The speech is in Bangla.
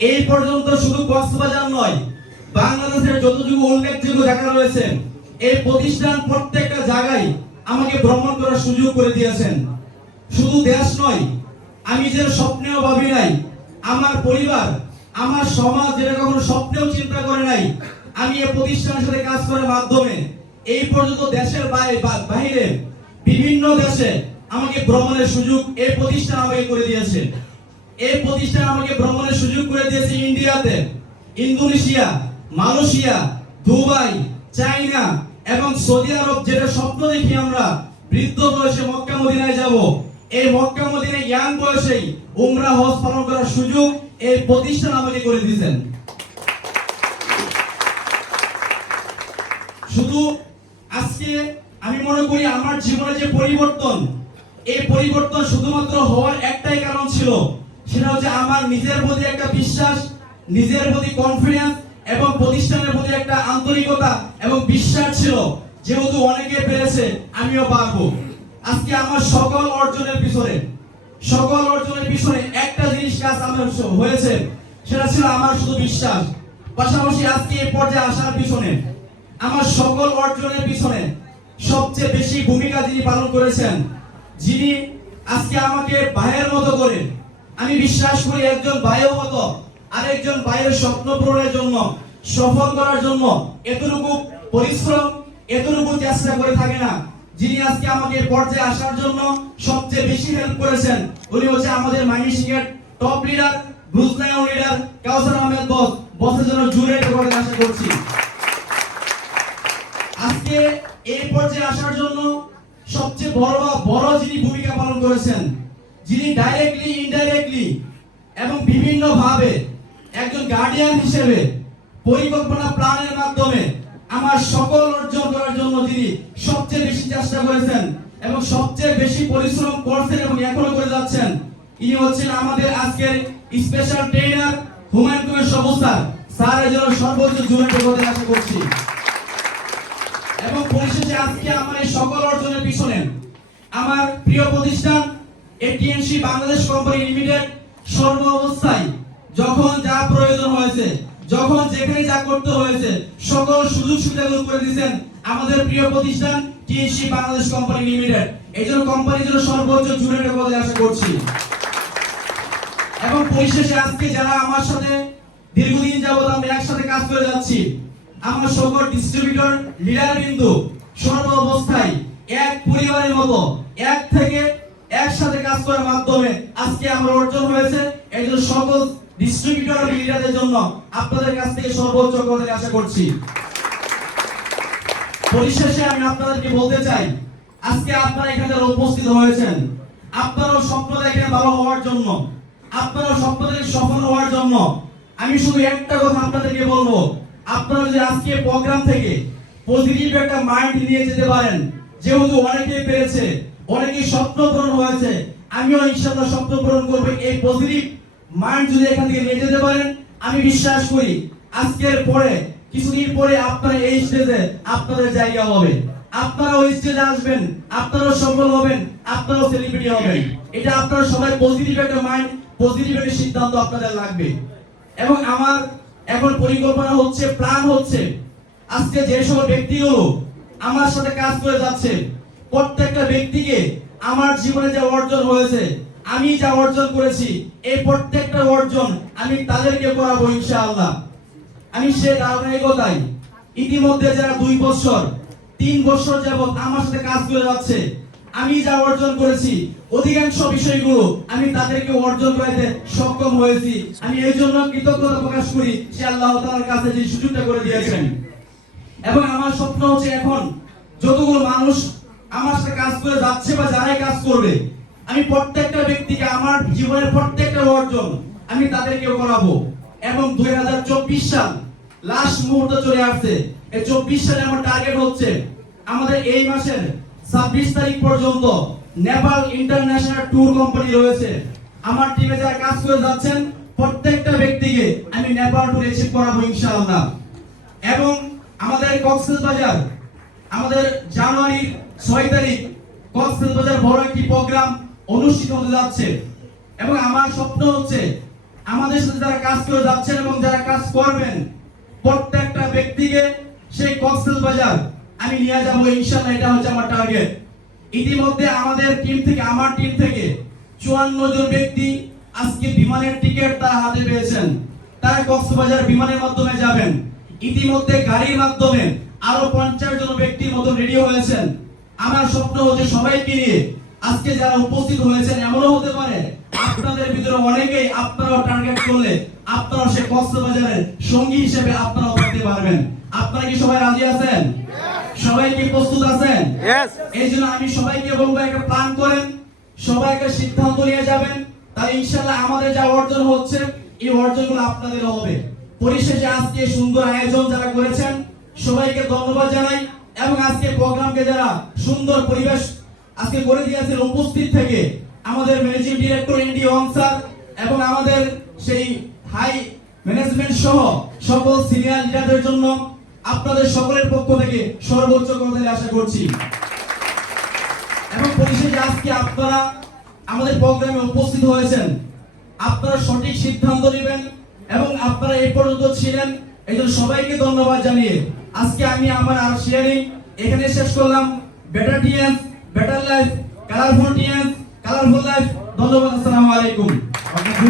এই পর্যন্ত শুধু কক্সবাজার নয়, বাংলাদেশের যতটুকু উল্লেখযোগ্য জায়গা রয়েছে, এই প্রতিষ্ঠান প্রত্যেকটা জায়গায় আমাকে ভ্রমণ করার সুযোগ করে দিয়েছেন। শুধু দেশ নয়, আমি যে স্বপ্নেও ভাবি নাই, আমার পরিবার, আমার সমাজ যেটা কখনো স্বপ্নেও চিন্তা করে নাই, আমি এই প্রতিষ্ঠানের সাথে কাজ করার মাধ্যমে এই পর্যন্ত দেশের বাইরে বিভিন্ন দেশে আমাকে ভ্রমণের সুযোগ এই প্রতিষ্ঠান আমাকে করে দিয়েছে। এই প্রতিষ্ঠান আমাকে ভ্রমণের সুযোগ করে দিয়েছে ইন্ডিয়াতে। ইন্দোনেশিয়া, মালয়েশিয়া, দুবাই চাইনা এবং সৌদি আরব যেটা স্বপ্ন দেখি আমরা, বৃদ্ধ বয়সে মক্কা মদিনায় যাব। এই মক্কা মদিনায় ইয়াং বয়সেই উমরা, হজ পালন করার সুযোগ এই প্রতিষ্ঠান আমাকে করে দিয়েছেন। শুধু আজকে আমি মনে করি আমার জীবনে যে পরিবর্তন, এই পরিবর্তন শুধুমাত্র হওয়ার একটাই কারণ ছিল সেটা হচ্ছে আমার নিজের প্রতি একটা বিশ্বাস, নিজের প্রতি কনফিডেন্স এবং প্রতিষ্ঠানের প্রতি একটা আন্তরিকতা এবং বিশ্বাস ছিল। যেহেতু অনেকে পেরেছে, আমিও পারব। আজকে আমার সকল অর্জনের পিছনে, সকল অর্জনের পিছনে একটা জিনিস কাজ আমার হয়েছে, সেটা ছিল আমার শুধু বিশ্বাস। পাশাপাশি আজকে এই পর্যায়ে আসার পিছনে, আমার সকল অর্জনের পিছনে সবচেয়ে বেশি ভূমিকা যিনি পালন করেছেন, যিনি আজকে আমাকে ভাইয়ের মতো করে আমি বিশ্বাস করি একজন ভাইয়ের মতো আরেকজন ভাইয়ের স্বপ্ন পূরণের জন্য, সফল করার জন্য এতটুকু পরিশ্রম, এতটুকু চেষ্টা করে থাকে না। যিনি আজকে আমাকে পর্যায়ে আসার জন্য সবচেয়ে বেশি হেল্প করেছেন, উনি হচ্ছে আমাদের মাইনিশিংয়ের টপ লিডার ব্রুজনায়ন লিডার কাউসার আহমেদ বস বসের জন্য জুড়ে করে আশা করছি। আজকে এই পর্যায়ে আসার জন্য সবচেয়ে বড় বড় যিনি ভূমিকা পালন করেছেন যিনি ডাইরেক্টলি ইনডাইরেক্টলি এবং বিভিন্ন ভাবে একজন গার্ডিয়ান হিসেবে পরিকল্পনা প্ল্যানের মাধ্যমে আমার সকল অর্জন করার জন্য যিনি সবচেয়ে বেশি চেষ্টা করেছেন এবং সবচেয়ে বেশি পরিশ্রম করছেন এবং এখনও করে যাচ্ছেন, ইনি হচ্ছেন আমাদের আজকের স্পেশাল ট্রেনার হুমায়ুন কবির সবস্থার স্যার, এর জন্য সর্বোচ্চ জুড়ে করতে আশা করছি। এবং পরিশেষে আজকে আমার এই সকল অর্জনের পিছনে আমার প্রিয় প্রতিষ্ঠান এটিএনসি বাংলাদেশ কোম্পানি লিমিটেড সর্ব অবস্থায় যখন যা প্রয়োজন হয়েছে, যখন যেখানে যা করতে হয়েছে, সকল সুযোগ সুবিধাগুলো করে দিয়েছেন আমাদের প্রিয় প্রতিষ্ঠান টিএনসি বাংলাদেশ কোম্পানি লিমিটেড। এই জন্য কোম্পানির জন্য সর্বোচ্চ জুড়ে বলে আশা করছি। এবং পরিশেষে আজকে যারা আমার সাথে দীর্ঘদিন যাবত আমরা একসাথে কাজ করে যাচ্ছি, আমার সকল ডিস্ট্রিবিউটর লিডার বিন্দু সর্ব অবস্থায় এক পরিবারের মতো, এক থেকে একসাথে কাজ করার মাধ্যমে আজকে আমার অর্জন হয়েছে এই সকল ডিস্ট্রিবিউটর লিডারদের জন্য। আপনাদের কাছ থেকে সর্বোচ্চ করে আশা করছি। পরিশেষে আমি আপনাদেরকে বলতে চাই, আজকে আপনারা এখানে উপস্থিত হয়েছেন, আপনারাও স্বপ্ন দেখেন ভালো হওয়ার জন্য, আপনারাও দেখেন সফল হওয়ার জন্য, আমি শুধু একটা কথা আপনাদেরকে বলব, আপনারা যদি আজকে প্রোগ্রাম থেকে পজিটিভ একটা মাইন্ড নিয়ে যেতে পারেন, যেহেতু অনেকেই পেরেছে অনেকেই স্বপ্ন পূরণ হয়েছে। আমিও ইনশাআল্লাহ স্বপ্ন পূরণ করব। এই পজিটিভ মাইন্ড যদি এখান থেকে নিয়ে যেতে পারেন, আমি বিশ্বাস করি আজকের পরে, কিছুদিন পরে আপনারা এই স্টেজে আপনাদের জায়গা হবে। আপনারা ওই স্টেজে আসবেন, আপনারাও সফল হবেন, আপনারাও সেলিব্রিটি হবেন। এটা আপনারা সবাই পজিটিভ একটা মাইন্ড পজিটিভ একটা সিদ্ধান্ত আপনাদের লাগবে। এবং আমার এখন পরিকল্পনা হচ্ছে প্ল্যান হচ্ছে, আজকে যে সকল ব্যক্তিগুলো আমার সাথে কাজ করে যাচ্ছে প্রত্যেকটা ব্যক্তিকে আমার জীবনে যা অর্জন হয়েছে, আমি যা অর্জন করেছি, এই প্রত্যেকটা অর্জন আমি তাদেরকে করাবো ইনশাআল্লাহ। আমি সে ধারাবাহিকতায় ইতিমধ্যে যারা দুই বছর, তিন বছর যাবত আমার সাথে কাজ করে যাচ্ছে, আমি যা অর্জন করেছি, অধিকাংশ বিষয়গুলো আমি তাদেরকে অর্জন করাইতে সক্ষম হয়েছি। আমি এই জন্য কৃতজ্ঞতা প্রকাশ করি সে আল্লাহ তাআলার কাছে যে সুযোগটা করে দিয়েছেন। এবং আমার স্বপ্ন হচ্ছে এখন যতগুলো মানুষ আমার সাথে কাজ করে যাচ্ছে বা যারাই কাজ করবে, আমি প্রত্যেকটা ব্যক্তিকে আমার জীবনের প্রত্যেকটা অর্জন আমি তাদেরকে করাবো। এবং দুই হাজার চব্বিশ সাল লাস্ট মুহূর্ত চলে আসছে। এই চব্বিশ সালে আমার টার্গেট হচ্ছে আমাদের এই মাসের ছাব্বিশ তারিখ পর্যন্ত নেপাল ইন্টারন্যাশনাল ট্যুর কোম্পানি রয়েছে। আমার টিমে যারা কাজ করে যাচ্ছেন, প্রত্যেকটা ব্যক্তিকে আমি নেপাল ট্যুর রিসিভ করাবো ইনশাআল্লাহ। এবং আমাদের কক্সবাজার আমাদের জানুয়ারির ছয় তারিখ কক্সবাজার বড় একটি প্রোগ্রাম অনুষ্ঠিত হতে যাচ্ছে। এবং আমার স্বপ্ন হচ্ছে আমাদের সাথে যারা কাজ করে যাচ্ছেন এবং যারা কাজ করবেন, প্রত্যেকটা ব্যক্তিকে সেই কক্সেল বাজার আমি নিয়ে যাব ইনশাল্লাহ এটা হচ্ছে আমার টার্গেট ইতিমধ্যে আমাদের টিম থেকে, আমার টিম থেকে চুয়ান্ন জন ব্যক্তি আজকে বিমানের টিকিট তারা হাতে পেয়েছেন। তারা কক্সবাজার বিমানের মাধ্যমে যাবেন। ইতিমধ্যে গাড়ির মাধ্যমে আরও পঞ্চাশ জন ব্যক্তির মতো রেডি হয়েছেন। আমার স্বপ্ন হচ্ছে সবাইকে নিয়ে আজকে যারা উপস্থিত হয়েছেন এমনও হতে পারে আপনাদের ভিতরে অনেকেই আপনারাও টার্গেট করলে আপনারাও সে কক্সবাজারের সঙ্গী হিসেবে আপনারাও থাকতে পারবেন। আপনারা কি সবাই রাজি আছেন? সবাই কি প্রস্তুত আছেন? এই জন্য আমি সবাইকে বলব একটা প্ল্যান করেন। সবাইকে সিদ্ধান্ত নিয়ে যাবেন। তাহলে ইনশাল্লাহ আমাদের যা অর্জন হচ্ছে এই অর্জনগুলো আপনাদের হবে। পরিশেষে আজকে সুন্দর আয়োজন যারা করেছেন সবাইকে ধন্যবাদ জানাই এবং আজকে প্রোগ্রামকে যারা সুন্দর পরিবেশ আজকে করে দিয়েছেন উপস্থিত থেকে, আমাদের ম্যানেজিং ডিরেক্টর এনডি স্যার এবং আমাদের সেই হাই ম্যানেজমেন্ট সহ সকল সিনিয়র লিডারদের জন্য আপনাদের সকলের পক্ষ থেকে সর্বোচ্চ করতে আশা করছি। এবং পরিশেষে আজকে আপনারা আমাদের প্রোগ্রামে উপস্থিত হয়েছেন। আপনারা সঠিক সিদ্ধান্ত নেবেন এবং আপনারা এই পর্যন্ত ছিলেন এই সবাইকে ধন্যবাদ জানিয়ে আজকে আমি আমার আর শেয়ারিং এখানে শেষ করলাম। Better TS better life colourful TS colourful life ধন্যবাদ, আসসালামু আলাইকুম।